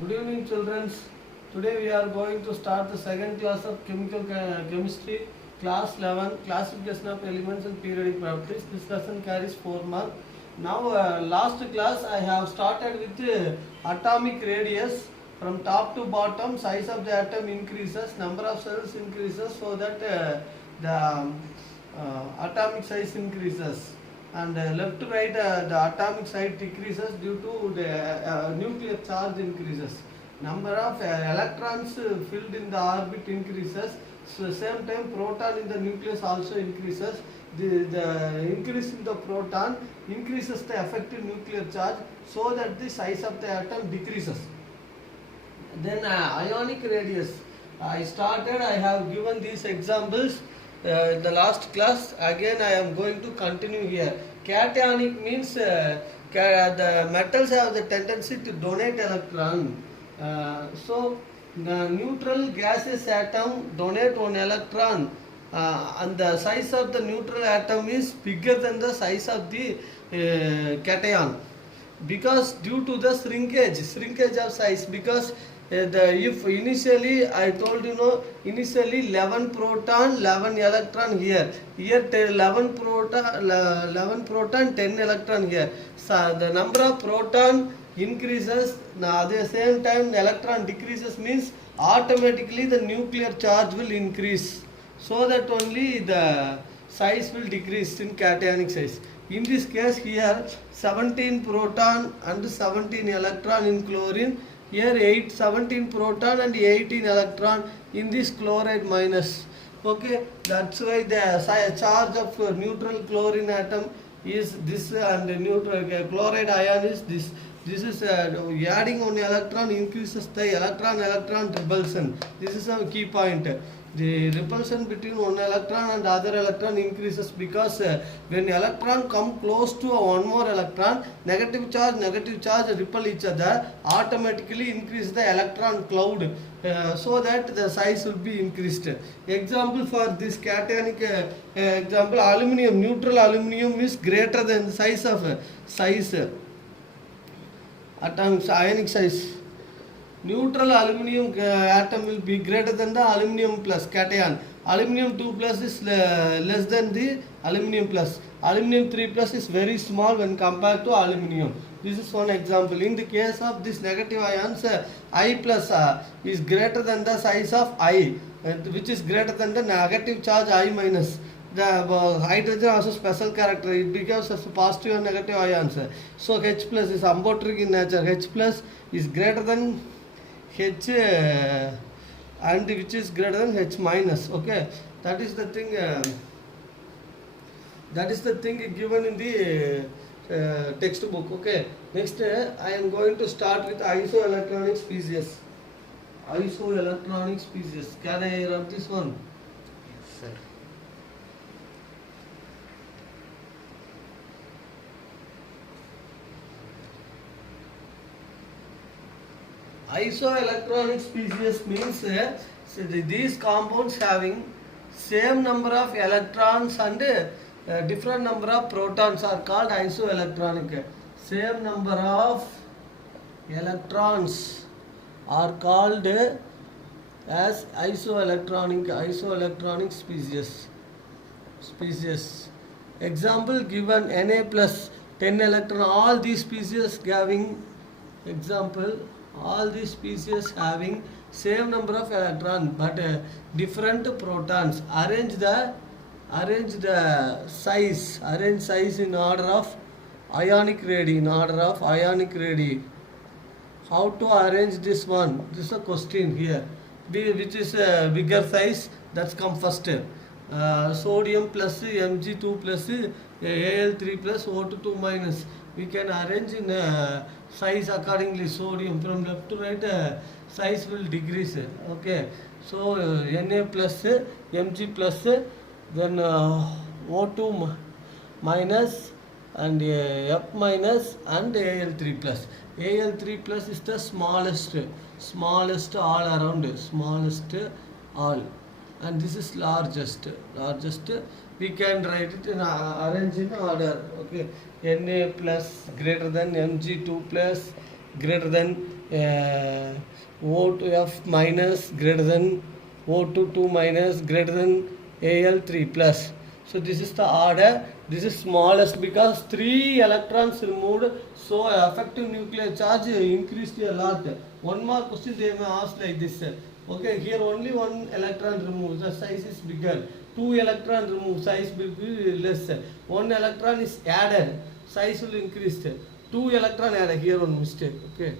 Good evening, children. Today we are going to start the second class of chemical chemistry, class 11, classification of elements and periodic properties. This lesson carries 4 marks. Now, last class I have started with atomic radius. From top to bottom, size of the atom increases, number of cells increases, so that the atomic size increases. And left to right, the atomic size decreases due to the nuclear charge increases. Number of electrons filled in the orbit increases. So same time, proton in the nucleus also increases. The increase in the proton increases the effective nuclear charge, so that the size of the atom decreases. Then ionic radius. I have given these examples in the last class. Again I am going to continue here. Cationic means the metals have the tendency to donate electron. So the neutral gaseous atom donate one electron, and the size of the neutral atom is bigger than the size of the cation, because due to the shrinkage of size. Because if initially I told initially 11 proton 11 electron here 11 proton 10 electron here. So the number of proton increases, now at the same time the electron decreases, means automatically the nuclear charge will increase, so that only the size will decrease in cationic size. In this case here 17 proton and 17 electron in chlorine. Here 17 proton and 18 electron in this chloride minus. Okay, that's why the charge of neutral chlorine atom is this, and neutral chloride ion is this. This is adding one electron increases the electron repulsion. This is a key point. The repulsion between one electron and other electron increases, because when electron come close to one more electron, negative charge repel each other, automatically increase the electron cloud, so that the size will be increased. Example for this cationic example, aluminium, neutral aluminium is greater than the size of atomic ionic size. Neutral aluminium atom will be greater than the aluminium plus cation. Aluminium 2 plus is less than the aluminium plus. Aluminium 3 plus is very small when compared to aluminium. This is one example. In the case of this negative ions, I plus is greater than the size of I, which is greater than the negative charge I minus. The hydrogen also special character, it becomes as positive and negative ions. So H plus is amphoteric in nature. H plus is greater than H and which is greater than H minus. Okay, that is the thing. That is the thing given in the textbook. Okay, next I am going to start with isoelectronic species. Isoelectronic species. Can I rub this one? Yes, sir. Isoelectronic species means these compounds having same number of electrons and different number of protons are called isoelectronic. Same number of electrons are called as isoelectronic species. Example given, Na plus 10 electron. All these species having, example, all these species having same number of electrons but different protons. Arrange size in order of ionic radii. How to arrange this one? This is a question here. Which is bigger size? That's come first. Sodium plus Mg2 plus Al3 plus O2 minus. We can arrange in size accordingly. Sodium from left to right, size will decrease. Okay, so Na plus Mg plus, then O2 minus and F minus and Al3 plus. Al3 plus is the smallest all around, smallest all, and this is largest. We can write it in arrange in order. Okay, Na plus greater than Mg2 plus greater than O2F minus greater than O2 2 minus greater than Al3 plus. So this is the order. This is smallest because 3 electrons removed, so effective nuclear charge increased a lot. One more question they may ask like this. Okay, here only 1 electron removed, the size is bigger. 2 electron removed, size will be less. 1 electron is added, size will increase. 2 electron added, here one mistake. Okay,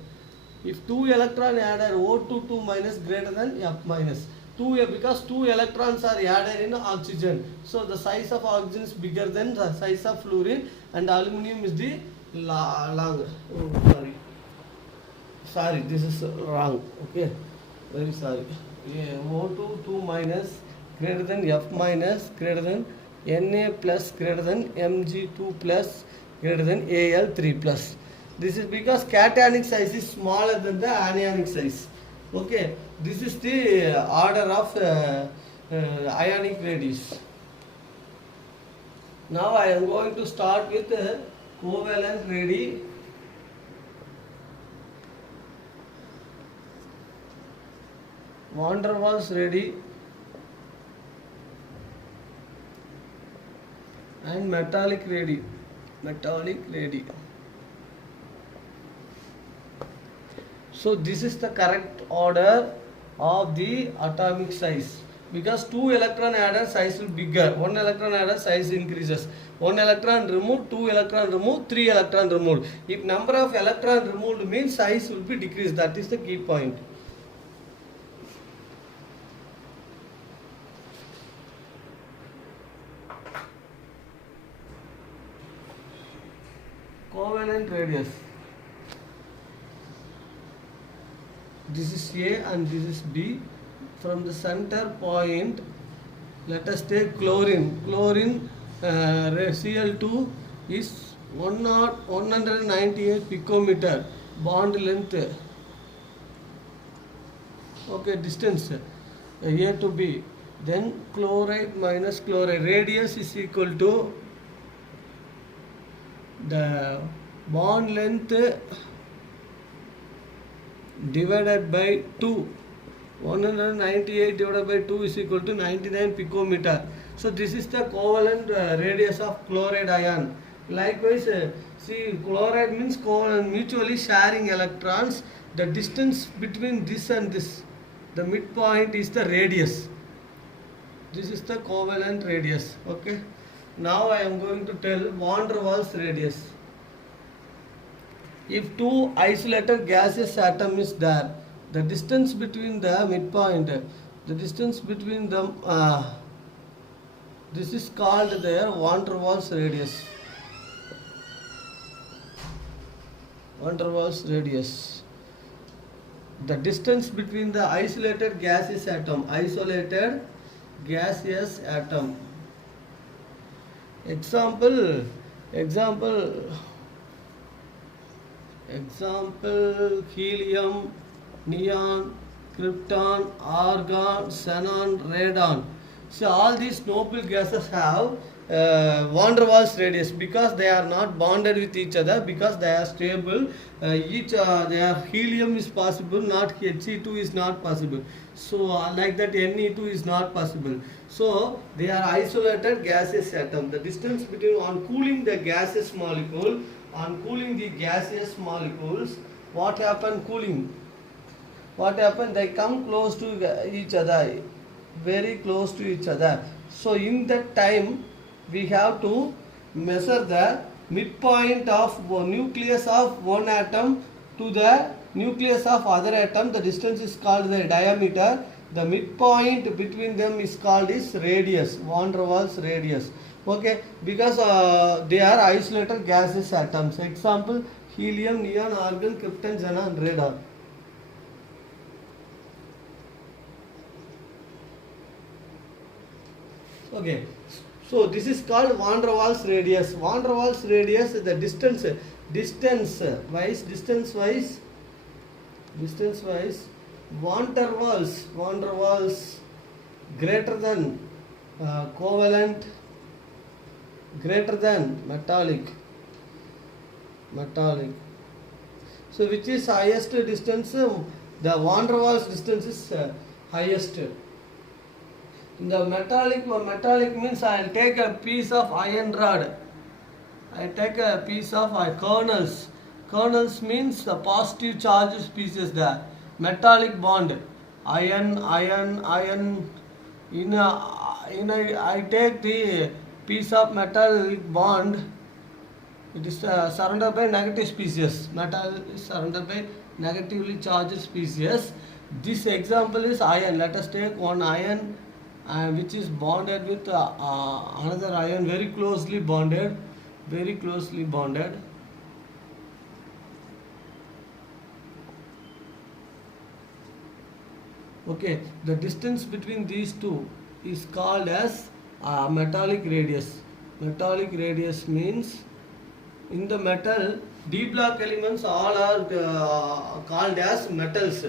if 2 electron added, O2 2 minus greater than F minus. 2 because 2 electrons are added in oxygen, so the size of oxygen is bigger than the size of fluorine, and aluminum is the longer. Oh, sorry, this is wrong. Okay, very sorry. Yeah, O2 2 minus greater than F minus greater than Na plus greater than Mg2 plus greater than Al3 plus. This is because cationic size is smaller than the anionic size. Okay, this is the order of ionic radius. Now I am going to start with covalent radii. Van der Waals radii and metallic radii. So this is the correct order of the atomic size, because 2 electron added, size will bigger, 1 electron added, size increases, 1 electron removed, 2 electron removed, 3 electron removed. If number of electron removed means size will be decreased, that is the key point. Covalent radius. This is A and this is B. From the center point, let us take chlorine. Cl2 is 198 picometer. Bond length. Okay, distance A to B. Then chloride minus chloride. Radius is equal to the bond length divided by 2. 198 divided by 2 is equal to 99 picometer. So this is the covalent radius of chloride ion. Likewise, see, chloride means mutually sharing electrons. The distance between this and this, the midpoint is the radius. This is the covalent radius. Okay. Now I am going to tell van der Waals radius. If 2 isolated gaseous atom is there, the distance between the midpoint, the distance between them, this is called their van der Waals radius. Van der Waals radius. The distance between the isolated gaseous atom, Example, helium, neon, krypton, argon, xenon, radon. So all these noble gases have van der Waals radius, because they are not bonded with each other, because they are stable. Their helium is possible, not He2 is not possible. So like that Ne2 is not possible. So they are isolated gaseous atom. The distance between, on cooling the gaseous molecule, what happen cooling? What happen? They come close to each other, very close to each other. So in that time, we have to measure the midpoint of nucleus of one atom to the nucleus of other atom. The distance is called the diameter. The midpoint between them is called is radius, van der Waals radius. Okay, because they are isolated gaseous atoms. Example, helium, neon, argon, krypton, xenon, radon. Okay, so this is called van der Waals radius. Van der Waals radius is the distance wise, van der Waals greater than covalent, greater than metallic. So So which is highest distance? The van der Waals distance is highest. In the metallic means I will take a piece of iron rod. I take a piece of kernels. Kernels means the positive charge species there. Metallic bond. Iron. I take the piece of metallic bond. It is surrounded by negative species. Metal is surrounded by negatively charged species. This example is iron. Let us take one iron which is bonded with another iron, very closely bonded. Okay, the distance between these two is called as metallic radius. Metallic radius means in the metal, D block elements all are called as metals.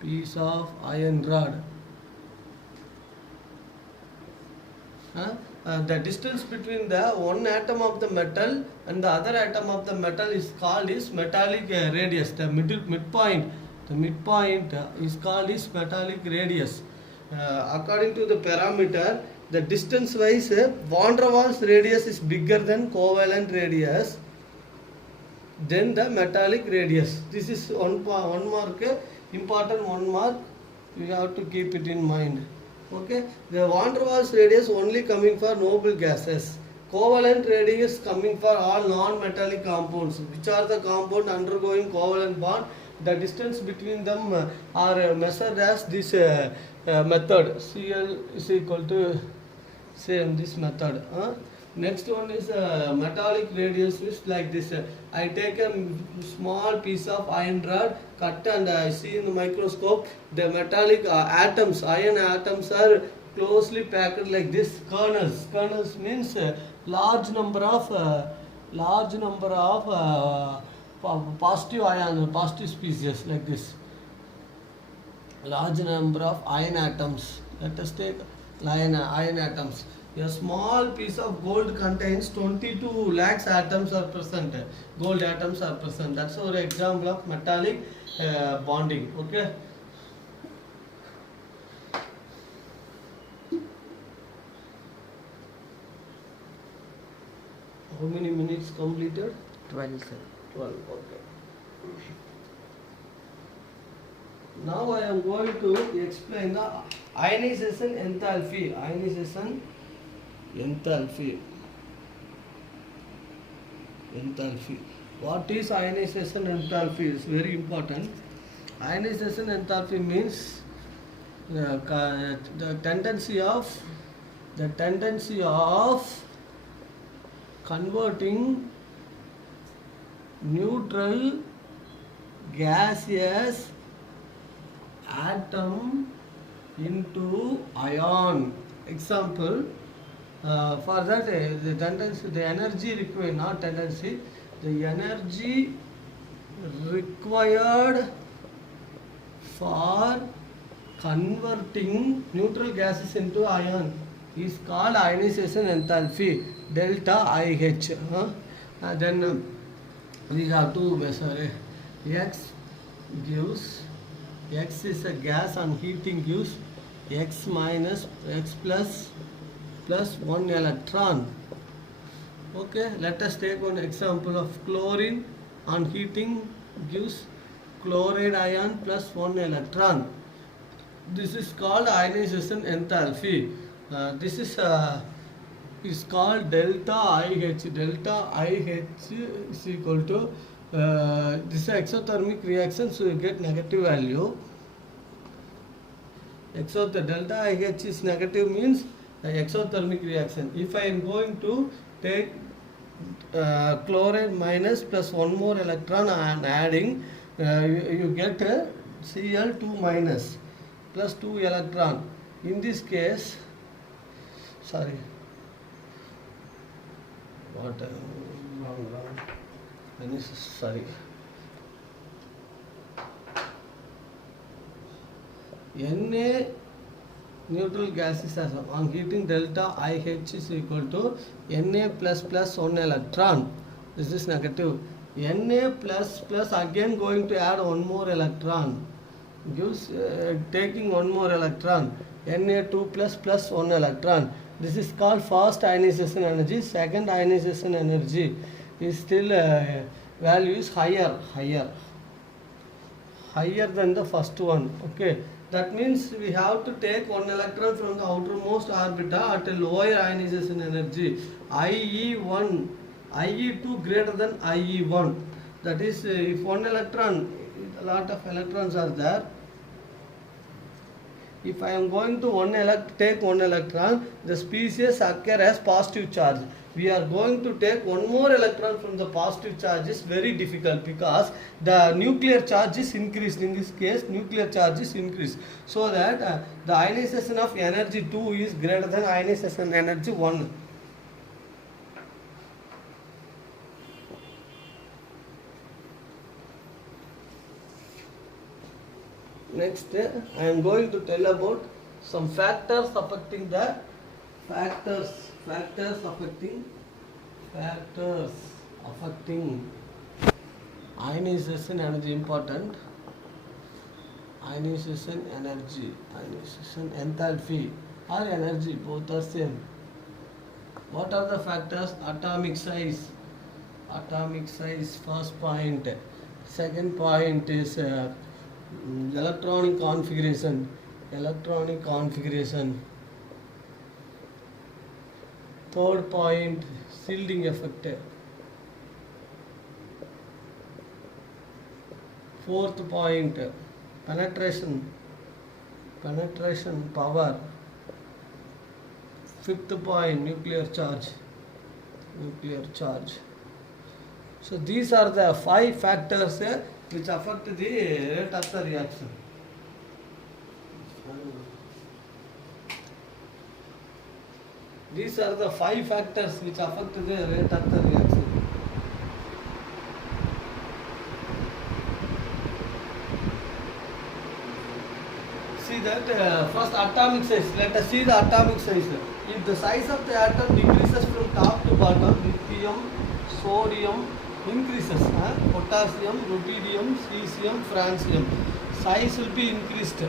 Piece of iron rod. The distance between the one atom of the metal and the other atom of the metal is called is metallic radius. The midpoint is called is metallic radius. According to the parameter, the distance wise van der Waals radius is bigger than covalent radius, then the metallic radius. This is one mark, important one mark, you have to keep it in mind. Okay, the van der Waals radius only coming for noble gases. Covalent radius coming for all non-metallic compounds. Which are the compound undergoing covalent bond? The distance between them are measured as this method. Cl is equal to same this method. Next one is metallic radius is like this. I take a small piece of iron rod, cut, and I see in the microscope the metallic atoms, iron atoms are closely packed like this. Kernels means large number of positive ion, positive species like this. Large number of iron atoms. Let us take iron atoms. A small piece of gold contains 22 lakhs atoms are present. Gold atoms are present. That's our example of metallic bonding. Okay. How many minutes completed? 12, sir. 12. Okay. Now I am going to explain the ionization enthalpy. Enthalpy. What is ionization enthalpy? Is very important. Ionization enthalpy means the tendency of converting neutral gaseous atom into ion. Example, for that the energy required for converting neutral gases into ion is called ionization enthalpy, delta IH. Then we have to measure X is a gas on heating gives X minus X plus 1 electron. Okay, let us take one example of chlorine on heating gives chloride ion plus 1 electron. This is called ionization enthalpy. This is called delta IH. Delta IH is equal to this is exothermic reaction, so you get negative value. The delta IH is negative means exothermic reaction. If I am going to take chloride minus plus one more electron and adding, you get Cl2 minus plus 2 electron. In this case, sorry, what wrong. Sorry. Na neutral gases on heating delta IH is equal to Na plus 1 electron. This is negative. Na plus plus again going to add one more electron. Gives taking one more electron. Na2 plus plus one electron. This is called first ionization energy. Second ionization energy is still value is higher than the first one. Okay, that means we have to take one electron from the outermost orbital at a lower ionization energy, IE1, IE2 greater than IE1. That is, if one electron, a lot of electrons are there. If I am going to take one electron, the species occur as positive charge. We are going to take one more electron from the positive charge is very difficult because the nuclear charge is increased. In this case, nuclear charge is increased. So that the ionization of energy 2 is greater than ionization energy 1. Next, I am going to tell about some factors affecting ionization energy. Important. Ionization energy, ionization enthalpy or energy, both are same. What are the factors? Atomic size, first point. Second point is electronic configuration. Third point, shielding effect. Fourth point, penetration power. Fifth point, nuclear charge. So these are the 5 factors which affect the rate of the reaction. These are the 5 factors which affect the rate of the reaction. See that first atomic size. Let us see the atomic size. If the size of the atom decreases from top to bottom, lithium, sodium increases, potassium, rubidium, cesium, francium, size will be increased.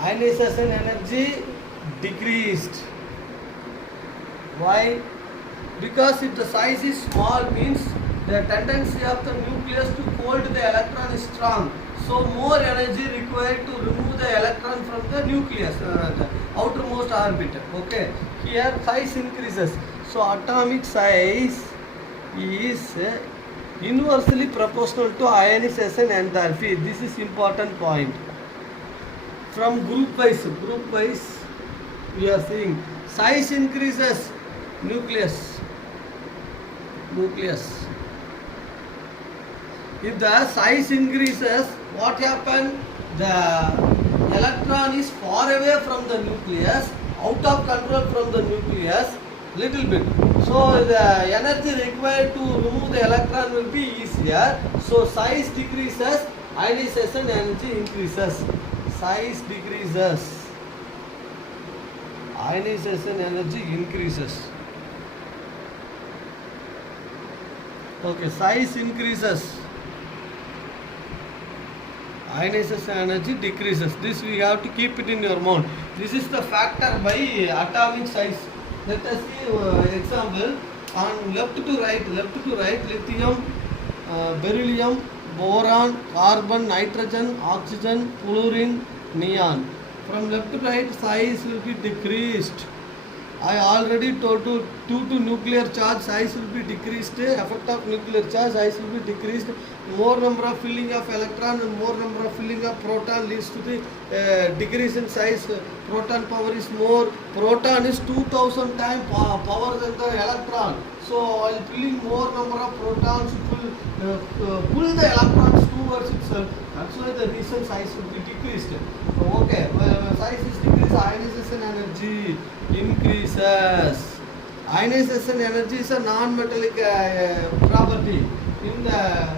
Ionization energy decreased. Why? Because if the size is small, means the tendency of the nucleus to hold the electron is strong. So more energy required to remove the electron from the nucleus, the outermost orbit. Okay. Here size increases. So atomic size is inversely proportional to ionization enthalpy. This is important point. From group wise we are seeing size increases, nucleus. If the size increases, what happens? The electron is far away from the nucleus, out of control from the nucleus, little bit. So the energy required to remove the electron will be easier. So size decreases, ionization energy increases. Size decreases, ionization energy increases. Okay, size increases, ionization energy decreases. This we have to keep it in your mind. This is the factor by atomic size. Let us see example on left to right, lithium, beryllium, boron, carbon, nitrogen, oxygen, fluorine, neon. From left to right, size will be decreased. I already told you, due to nuclear charge, size will be decreased. Effect of nuclear charge, size will be decreased. More number of filling of electron and more number of filling of proton leads to the decrease in size. Proton power is more. Proton is 2000 times power than the electron. So while filling more number of protons, it will pull the electrons towards itself. That's why the reason size will be decreased. Okay, size is decreased, ionization energy increases. Ionization energy is a non-metallic property. In the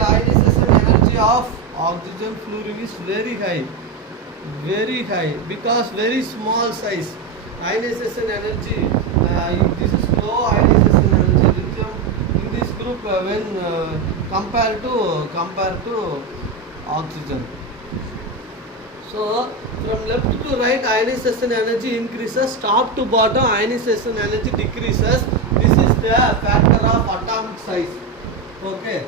ionization energy of oxygen, fluorine is very high, because very small size. Ionization energy, this is low ionization energy lithium in this group when compared to oxygen. So from left to right ionization energy increases, top to bottom ionization energy decreases. This is the factor of atomic size. Okay.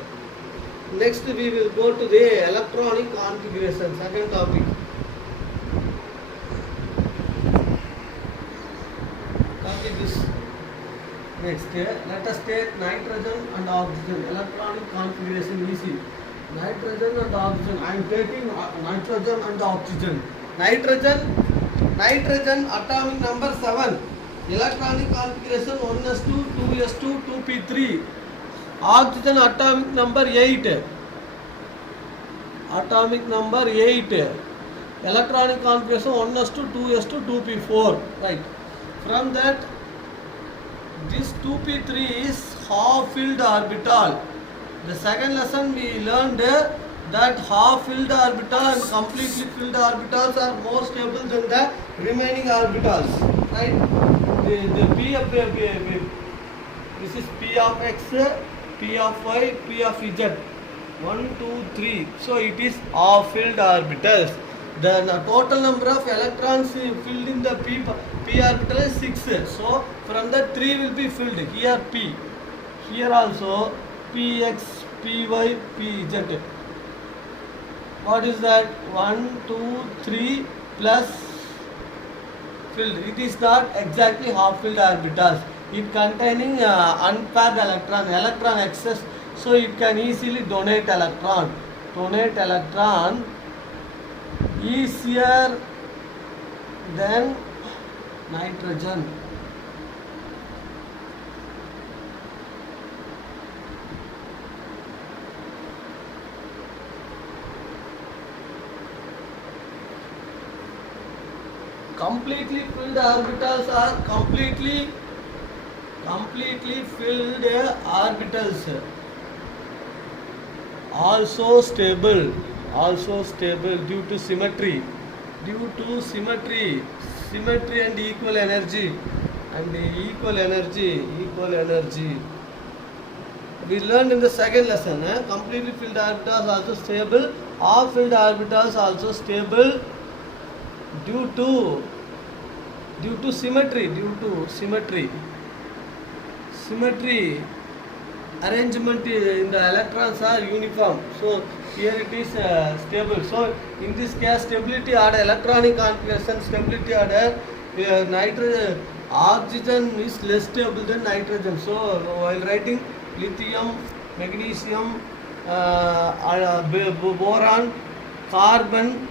Next we will go to the electronic configuration, second topic. Copy this. Next, let us take nitrogen and oxygen. Electronic configuration easy. Nitrogen and oxygen. I am taking nitrogen and oxygen. Nitrogen atomic number 7. Electronic configuration 1s2, 2s2, 2p3. Oxygen atomic number 8. Atomic number 8. Electronic configuration 1s2, 2s2, 2p4. Right. From that, this 2p3 is half-filled orbital. The second lesson we learned that half-filled orbital and completely filled orbitals are more stable than the remaining orbitals. Right? The P of this is P of X, P of Y, P of Z. 1, 2, 3. So it is half-filled orbitals. The total number of electrons filled in the P orbital is 6. So from that 3 will be filled. Here P. Here also Px, Py, Pz. What is that? 1, 2, 3 plus filled. It is not exactly half-filled orbitals. It containing unpaired electron excess. So it can easily donate electron. Donate electron easier than nitrogen. Completely filled orbitals are completely filled orbitals. Also stable due to symmetry and equal energy we learned in the second lesson. Completely filled orbitals also stable, half filled orbitals also stable due to symmetry arrangement in the electrons are uniform. So here it is stable. So in this case stability order, electronic configuration stability order, oxygen is less stable than nitrogen. So while writing lithium, magnesium, boron, carbon,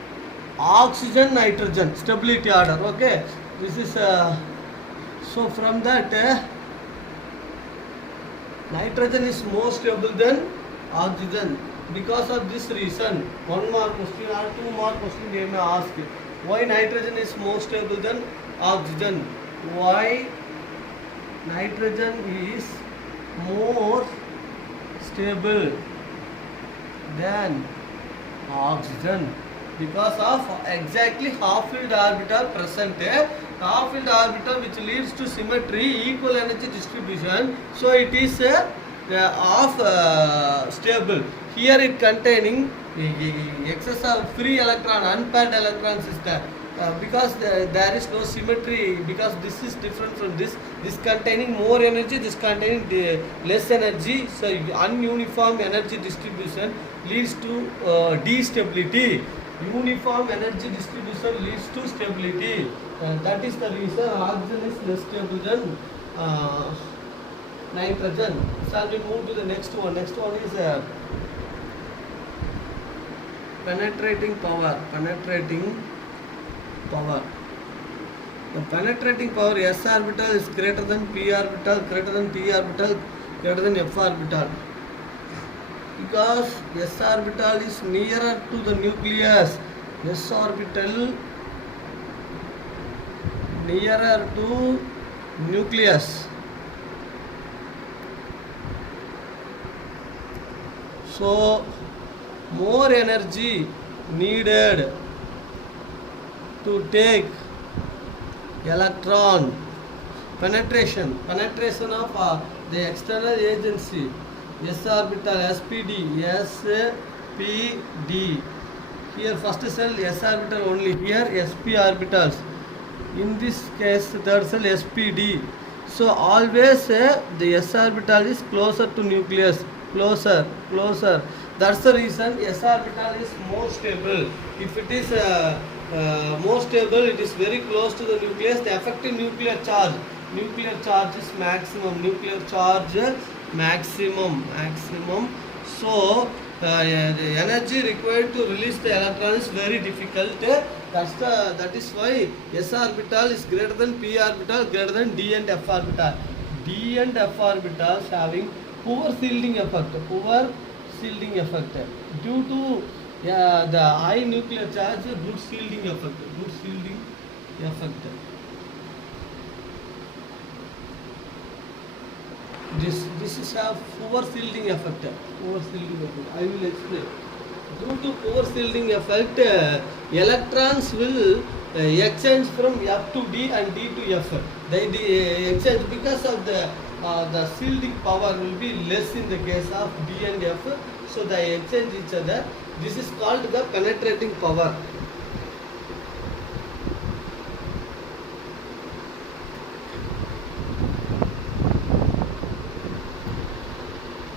oxygen, nitrogen stability order. Okay, this is so from that nitrogen is more stable than oxygen. Because of this reason, one more question or two more questions they may ask. Why nitrogen is more stable than oxygen? Why nitrogen is more stable than oxygen? Because of exactly half-filled orbital present, half-filled orbital which leads to symmetry, equal energy distribution. So it is stable. Here it containing excess of free electron, unpaired electrons is there. Because there is no symmetry, because this is different from this containing more energy, this containing less energy. So ununiform energy distribution leads to destability. Uniform energy distribution leads to stability. That is the reason oxygen is less stable than nitrogen. So we move to the next one. Next one is penetrating power. The penetrating power, S orbital is greater than P orbital, greater than P orbital, greater than F orbital. Because S orbital is nearer to the nucleus. S orbital nearer to nucleus. So more energy needed to take electron penetration of the external agency, s orbital, spd, spd. Here first cell s orbital only, here sp orbitals, in this case third cell spd. So always the s orbital is closer to nucleus, closer. That's the reason s orbital is more stable. If it is more stable, it is very close to the nucleus, the effective nuclear charge is maximum. So the energy required to release the electron is very difficult. That is why s orbital is greater than p orbital, greater than d and f orbital. D and f orbitals having poor shielding effect due to the high nuclear charge. Good shielding effect. This is a poor shielding effect. I will explain. Due to poor shielding effect, electrons will exchange from F to D and D to F. They exchange because of the shielding power will be less in the case of D and F. So they exchange each other. This is called the penetrating power.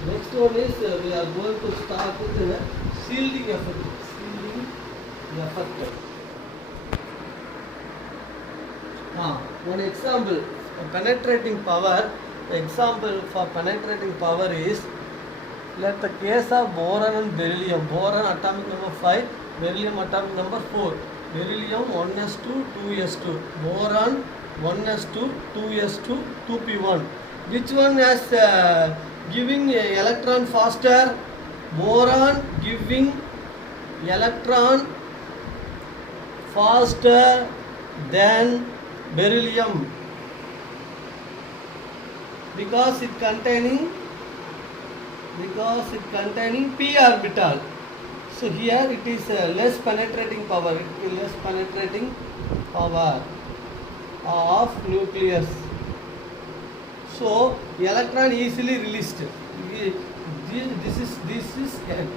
Next one is we are going to start with the shielding effect. One example, penetrating power. Example for penetrating power is, let the case of boron and beryllium. Boron atomic number 5, beryllium atomic number 4. Beryllium 1s2, 2s2. Boron 1s2, 2s2, 2p1. Which one has giving electron faster? Boron giving electron faster than beryllium because it containing p orbital. So here it is less penetrating power. Of nucleus. So electron easily released. This is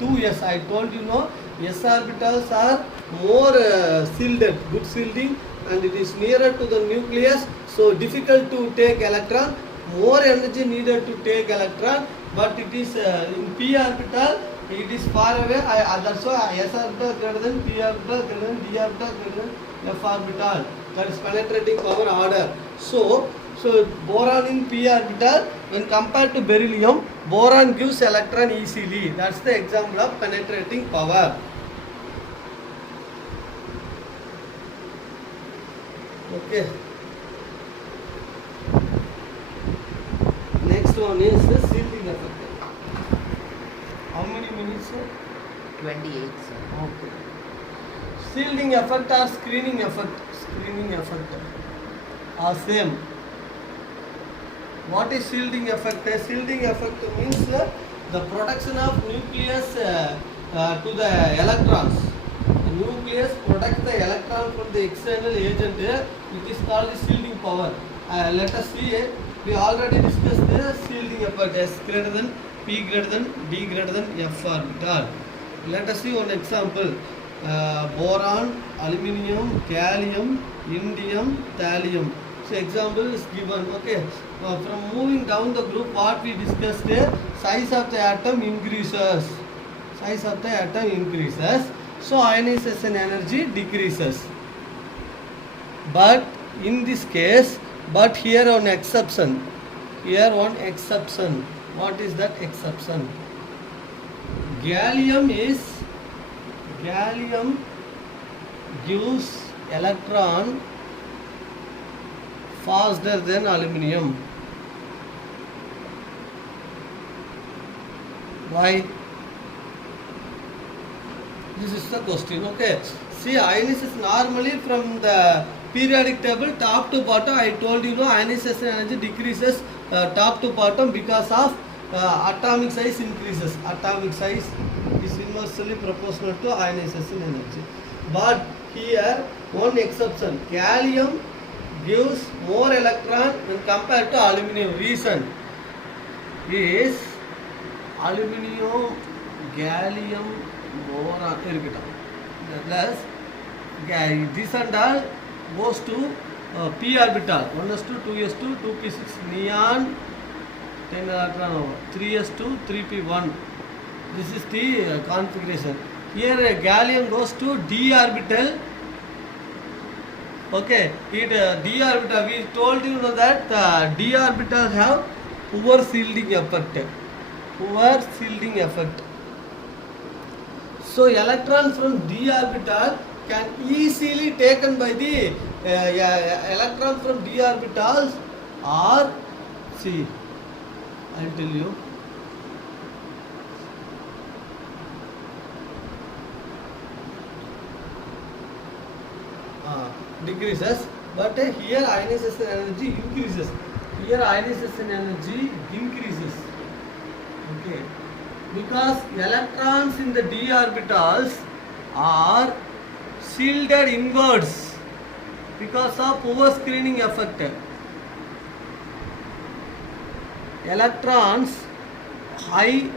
2s. I told you, no, s orbitals are more shielded, good shielding, and it is nearer to the nucleus, so difficult to take electron, more energy needed to take electron, but it is in p orbital, it is far away. That's why s orbital greater than p orbital, greater than d orbital, greater than f orbital. That is penetrating power order. So boron in p orbital, when compared to beryllium, boron gives electron easily. That's the example of penetrating power. Okay. Next one is the shielding effect. How many minutes, sir? 28, sir. Okay. Shielding effect or screening effect are same. What is shielding effect? Shielding effect means the protection of nucleus to the electrons. The nucleus protects the electron from the external agent. It is called the shielding power. Let us see. We already discussed the shielding effect. S greater than P greater than D greater than F orbital. Let us see one example. Boron, aluminium, gallium, indium, thallium. So example is given. Okay. From moving down the group, what we discussed, size of the atom increases. So ionization energy decreases. But in this case, here one exception. What is that exception? Gallium gives electron faster than aluminium. Why? This is the question. Okay. See, ionization normally from the periodic table top to bottom, I told you, ionization energy decreases top to bottom because of atomic size increases. Atomic size is inversely proportional to ionization energy. But here one exception, gallium gives more electron when compared to aluminum. Reason is aluminum, gallium, boron இருக்கட்டும். Thus, this and all goes to p orbital 1s2 2s2 2p6 neon 10 electron over 3s2 3p1. This is the configuration. Here gallium goes to d orbital. Okay, d orbital, we told you that d orbital have poor shielding effect. Poor shielding effect. So electron from d orbital can easily taken by the electron from d orbitals, or see, I will tell you. Decreases, but here ionization energy increases. Here ionization energy increases. Okay, because electrons in the d orbitals are shielded inwards because of poor screening effect. Electrons high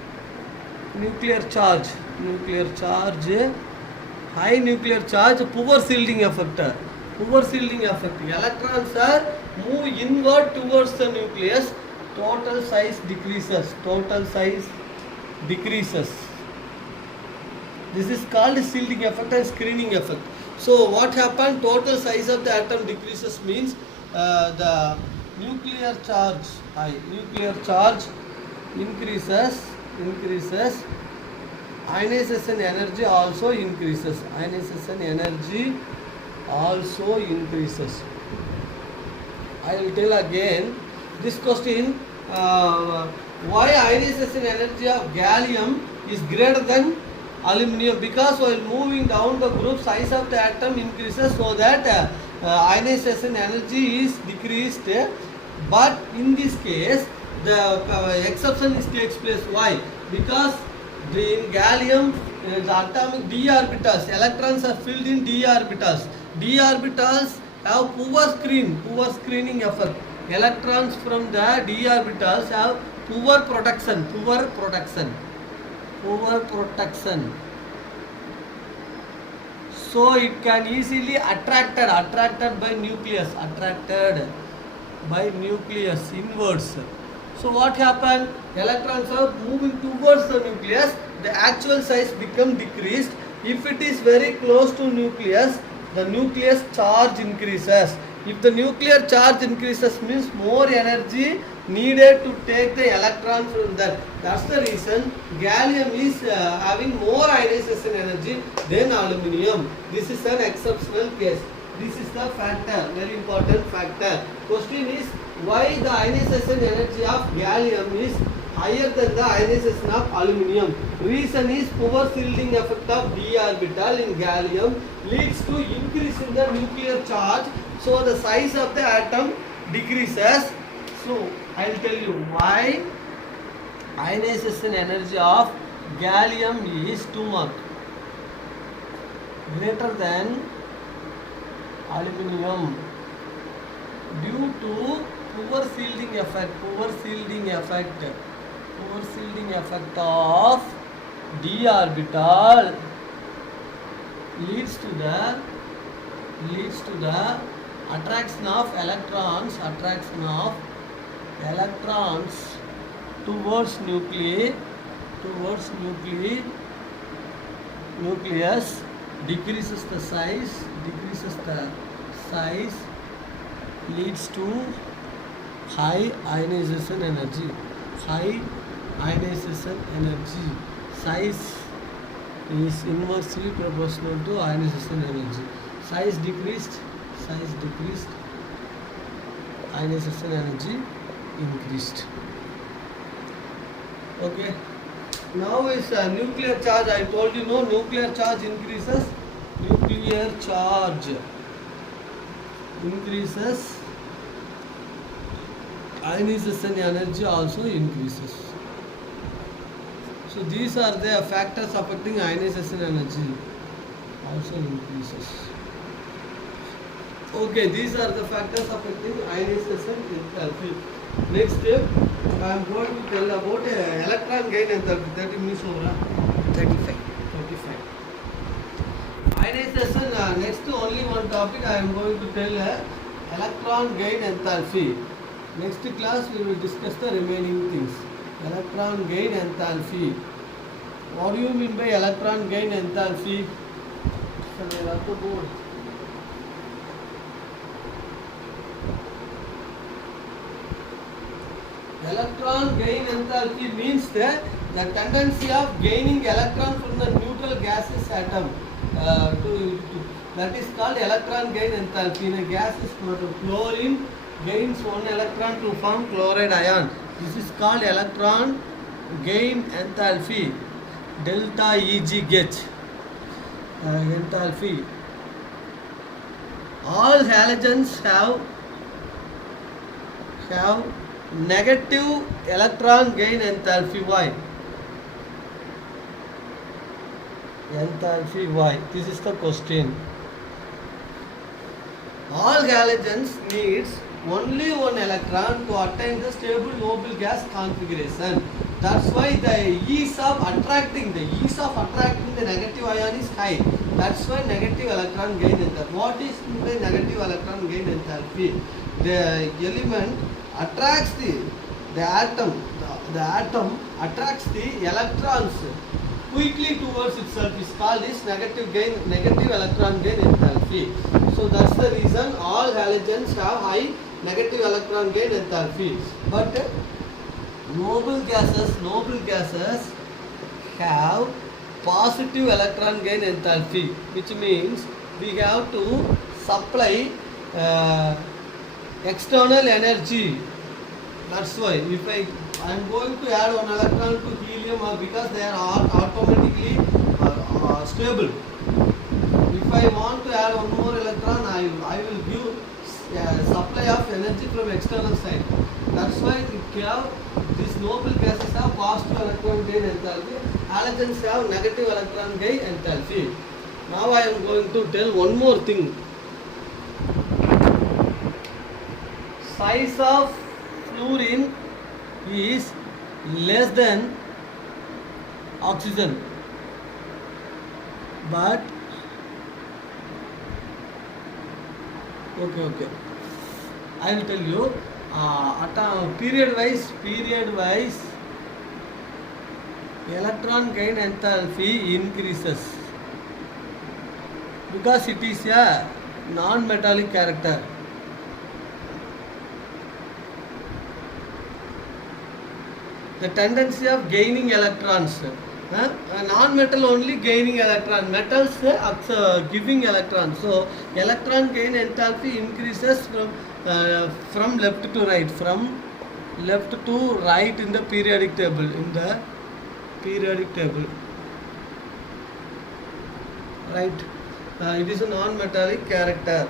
nuclear charge, high nuclear charge, poor shielding effect. Poor shielding effect. Electrons are move inward towards the nucleus. Total size decreases. Total size decreases. This is called shielding effect and screening effect. So what happened? Total size of the atom decreases means the nuclear charge, high nuclear charge increases. Ionization energy also increases. Ionization energy also increases. I will tell again this question. Why ionization energy of gallium is greater than aluminum? Because while moving down the group, size of the atom increases, so that ionization energy is decreased. But in this case, the exception takes place. Why? Because in gallium, the atomic d orbitals, electrons are filled in d orbitals. D orbitals have poor screening effect. Electrons from the d orbitals have poor protection. So it can easily attracted by nucleus, inwards. So what happened? Electrons are moving towards the nucleus. The actual size become decreased. If it is very close to nucleus, the nucleus charge increases. If the nuclear charge increases, means more energy needed to take the electron from that. That's the reason gallium is having more ionization energy than aluminum. This is an exceptional case. This is the factor, very important factor. Question is, why the ionization energy of gallium is higher than the ionization of aluminum? Reason is poor shielding effect of d orbital in gallium leads to increase in the nuclear charge, so the size of the atom decreases. So I will tell you why ionization energy of gallium is 2 mark greater than aluminum due to poor shielding effect of d orbital leads to the attraction of electrons towards nucleus, decreases the size, leads to high ionization energy. Size is inversely proportional to ionization energy. Size decreased, ionization energy increased. Okay. Now is nuclear charge. I told you, no, nuclear charge increases. Ionization energy also increases. So these are the factors affecting ionization energy also increases. Okay, these are the factors affecting ionization enthalpy. Next step, I am going to tell about electron gain enthalpy. 30 minutes over. 35. 35. Ionization, next only one topic I am going to tell electron gain enthalpy. Next class we will discuss the remaining things. Electron gain enthalpy. What do you mean by electron gain enthalpy? Shall I write the board? Electron gain enthalpy means the tendency of gaining electron from the neutral gaseous atom that is called electron gain enthalpy. In a gaseous matter, chlorine gains one electron to form chloride ion. This is called electron gain enthalpy. Delta Eg gauge enthalpy. All halogens have negative electron gain enthalpy. Why? Enthalpy why? This is the question. All halogens needs only one electron to attain the stable noble gas configuration. That's why the ease of attracting the negative ion is high. That's why negative electron gain enthalpy. What is the negative electron gain enthalpy? The element attracts the atom attracts the electrons quickly towards itself is called this negative electron gain enthalpy. So that's the reason all halogens have high negative electron gain enthalpy. But noble gases have positive electron gain enthalpy, which means we have to supply external energy. That's why if I am going to add one electron to helium because they are automatically stable. If I want to add one more electron, I will give supply of energy from external side. That's why these noble gases have positive electron gain enthalpy. Halogens have negative electron gain enthalpy. Now I am going to tell one more thing. Size of fluorine is less than oxygen, but okay, I will tell you period wise electron gain enthalpy increases because it is a non-metallic character. The tendency of gaining electrons. Non-metal only gaining electron. Metals giving electrons. So electron gain enthalpy increases from left to right. From left to right in the periodic table. Right. It is a non-metallic character.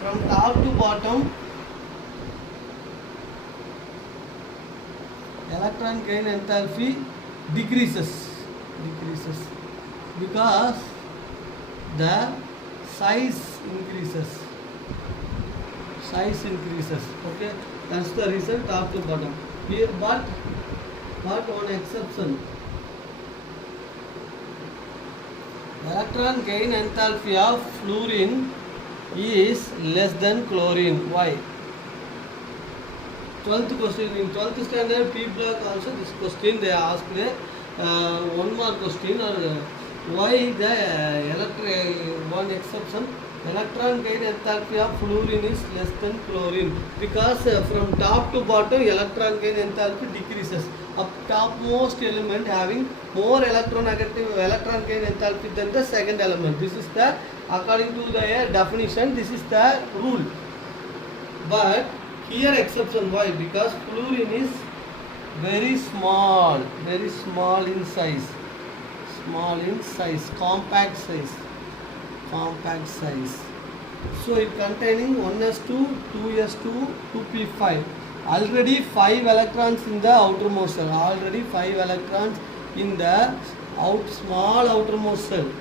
From top to bottom, electron gain enthalpy decreases because the size increases. Okay, that's the reason top to bottom. Here, but one exception. Electron gain enthalpy of fluorine is less than chlorine. Why? 12th question. In 12th standard P block also this question they asked one more question or why the one exception electron gain enthalpy of fluorine is less than chlorine because from top to bottom electron gain enthalpy decreases. Up topmost element having more electronegative electron gain enthalpy than the second element. This is the according to the definition. This is the rule. But here exception. Why? Because fluorine is very small in size, compact size. So it containing 1s2, 2s2, 2p5. Already 5 electrons in the outermost cell. In the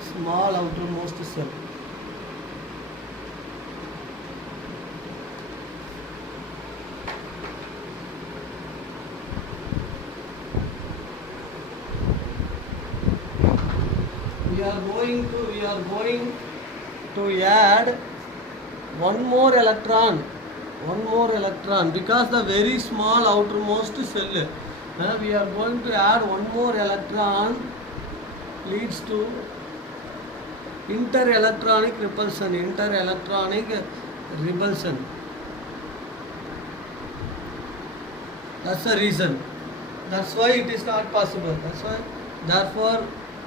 small outermost cell. we are going to add one more electron because the very small outermost cell, we are going to add one more electron, leads to interelectronic repulsion. That's the reason. That's why it is not possible. Therefore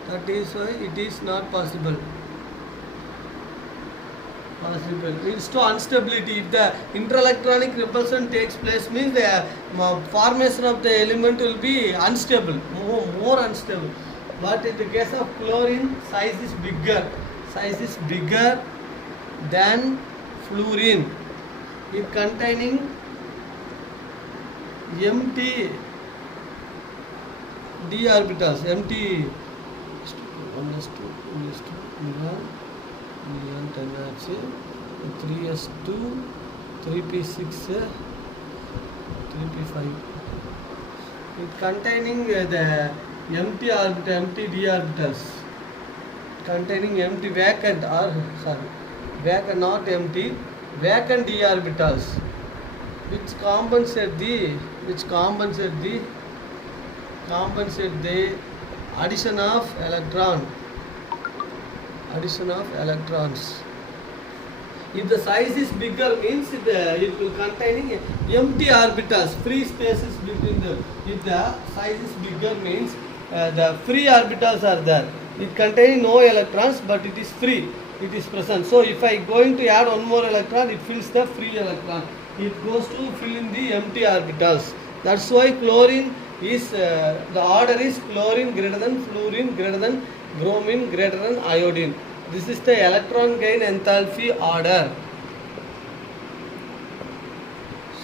that is why it is not possible. Leads to instability. If the interelectronic repulsion takes place, means the formation of the element will be unstable, more unstable. But in the case of chlorine, size is bigger than fluorine. It containing empty d orbitals, empty 1s2, 10 3s2, 3p6, 3p5. It containing the empty d orbitals, containing empty vacant d orbitals, which compensate the addition of electrons. If the size is bigger, means it will containing empty orbitals, free spaces between them. If the size is bigger, means the free orbitals are there. It containing no electrons, but it is free, it is present. So if I going to add one more electron, it fills the free electron. It goes to fill in the empty orbitals. That's why chlorine is the order is chlorine greater than fluorine greater than bromine greater than iodine. This is the electron gain enthalpy order.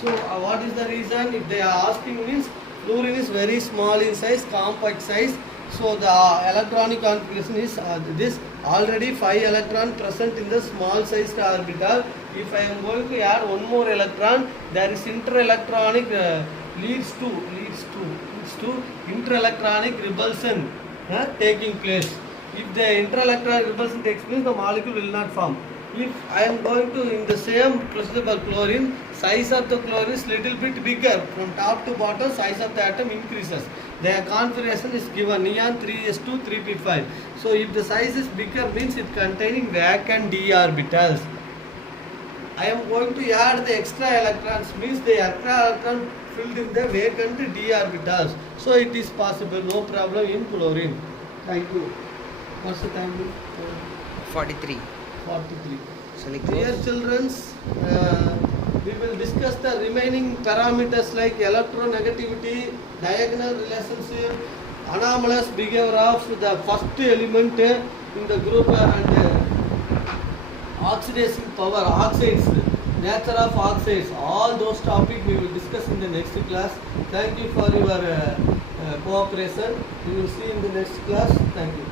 So what is the reason? If they are asking, means fluorine is very small in size, compact size. So the electronic configuration is this. Already 5 electron present in the small sized orbital. If I am going to add one more electron, there is interelectronic leads to interelectronic repulsion taking place. If the interelectronic repulsion takes place, the molecule will not form. If I am going to, in the same procedure for chlorine, size of the chlorine is little bit bigger. From top to bottom, size of the atom increases. Their configuration is given neon 3s2, 3p5. So if the size is bigger, means it containing vacant d orbitals. I am going to add the extra electrons, means the extra electron filled in the vacant d orbitals. So it is possible, no problem in chlorine. Thank you. What's the time? 43. 43. Shall I Dear close? children, we will discuss the remaining parameters like electronegativity, diagonal relationship, anomalous behavior of the first element in the group, and oxidation power, oxides, nature of oxides. All those topics we will discuss in the next class. Thank you for your cooperation. We will see in the next class. Thank you.